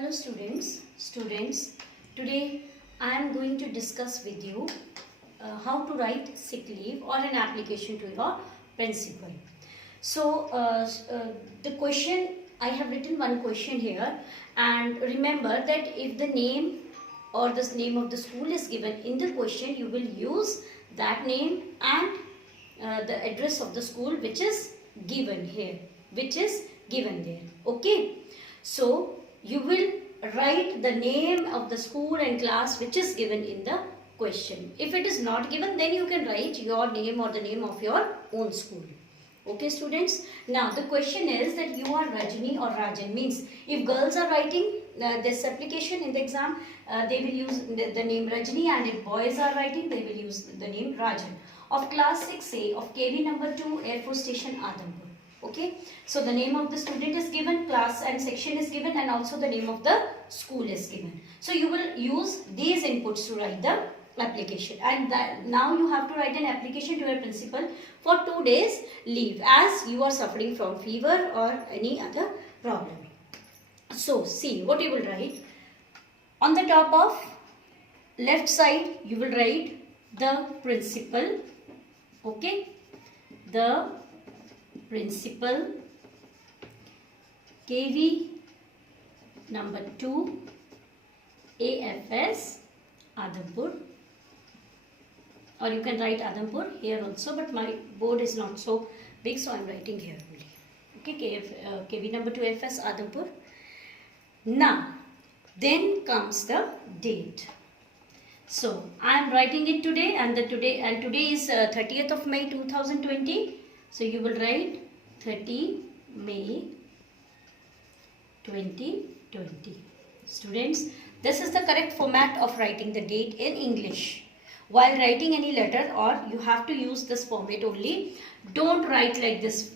Hello students, today I am going to discuss with you how to write sick leave or an application to your principal. So the question, I have written one question here, and remember that if the name or the name of the school is given in the question, you will use that name and the address of the school which is given here, which is given there. Okay, so you will write the name of the school and class which is given in the question. If it is not given, then you can write your name or the name of your own school. Okay students, now the question is that you are Rajni or Rajan, means if girls are writing this application in the exam, they will use the name Rajni, and if boys are writing, they will use the name Rajan. Of class 6A of KV number 2, Air Force Station, Adhampur. Okay, so the name of the student is given, class and section is given, and also the name of the school is given. So you will use these inputs to write the application, and now you have to write an application to your principal for 2 days leave as you are suffering from fever or any other problem. So see what you will write. On the top of left side you will write the principal. Okay, the principal, KV number 2, AFS, Adhampur, or you can write Adhampur here also, but my board is not so big, so I am writing here only. Okay, KV number 2, AFS, Adhampur. Now, then comes the date. So, I am writing it today, and today is 30th of May 2020. So, you will write 30 May 2020. Students, this is the correct format of writing the date in English. While writing any letter, or you have to use this format only. Don't write like this.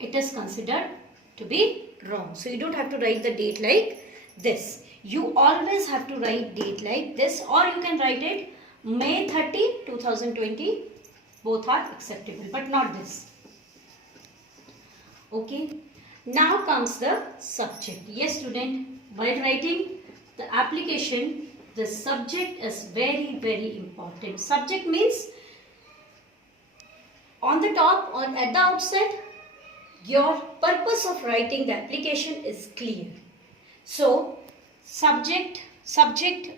It is considered to be wrong. So, you don't have to write the date like this. You always have to write date like this, or you can write it May 30, 2020. Both are acceptable, but not this. Okay. Now comes the subject. Yes student, while writing the application, the subject is very important. Subject means on the top or at the outset, your purpose of writing the application is clear. So, subject,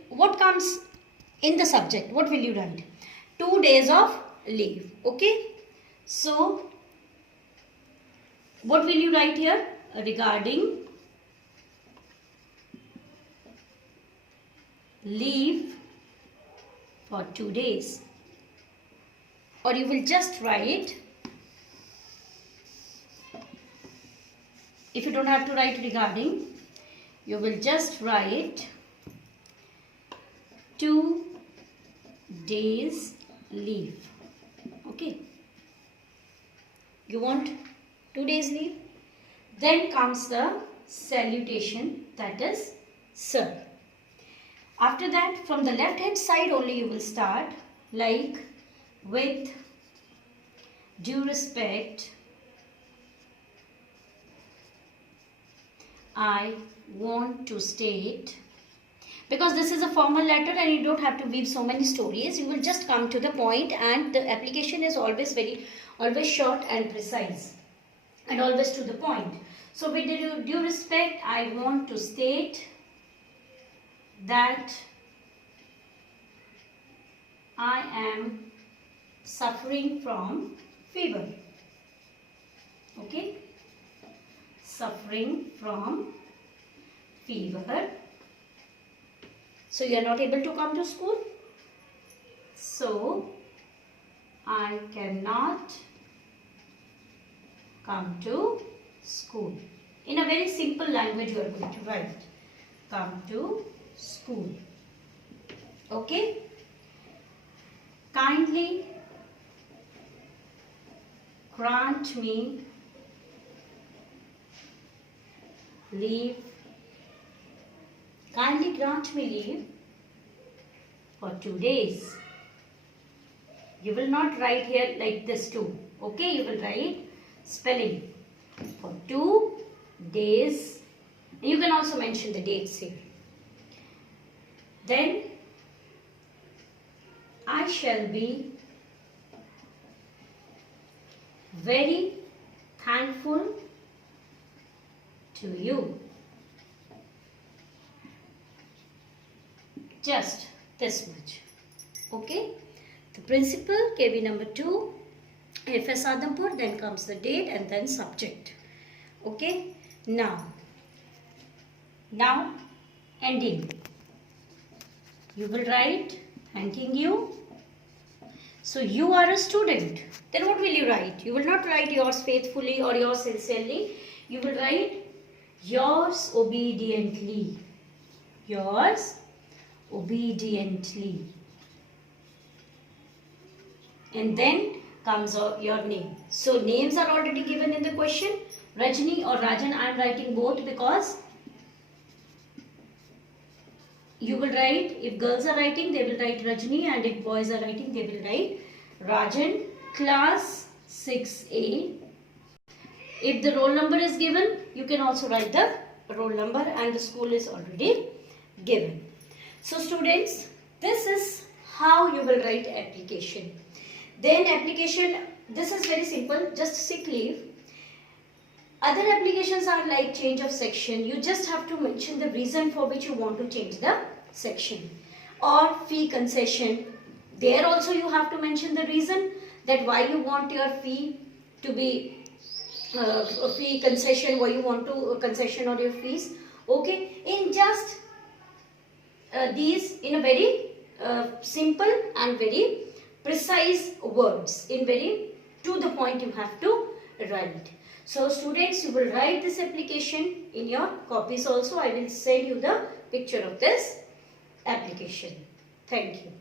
what comes in the subject? What will you write? 2 days of leave. Okay. So, what will you write here? Regarding leave for 2 days. Or you will just write, if you don't have to write regarding, you will just write 2 days leave. Okay. You want 2 days leave? Then comes the salutation, that is sir. After that, from the left hand side only you will start, like with due respect, I want to state, because this is a formal letter and you don't have to weave so many stories, you will just come to the point, and the application is always short and precise and always to the point. So with due respect, I want to state that I am suffering from fever. Okay, suffering from fever. So you are not able to come to school. So I cannot come to school. In a very simple language you are going to write. Come to school. Okay. Kindly grant me leave. Kindly grant me leave for 2 days. You will not write here like this too. Okay, you will write spelling for 2 days You can also mention the dates here. Then I shall be very thankful to you. Just this much. Okay. The principal, KB number 2, FS Adampur, then comes the date and then subject. Okay. Now ending. You will write thanking you. So you are a student. Then what will you write? You will not write yours faithfully or yours sincerely. You will write yours obediently. Yours obediently. And then comes your name. So names are already given in the question. Rajni or Rajan, I am writing both because you will write, if girls are writing, they will write Rajni, and if boys are writing, they will write Rajan, class 6A. If the roll number is given, you can also write the roll number, and the school is already given. So students, this is how you will write application. Then application, this is very simple, just sick leave. Other applications are like change of section. You just have to mention the reason for which you want to change the section. Or fee concession. There also you have to mention the reason that why you want your fee to be fee concession, why you want to concession on your fees. Okay, in just these in a very simple and very precise words, in very to the point you have to write. So students, you will write this application in your copies also. I will send you the picture of this application. Thank you.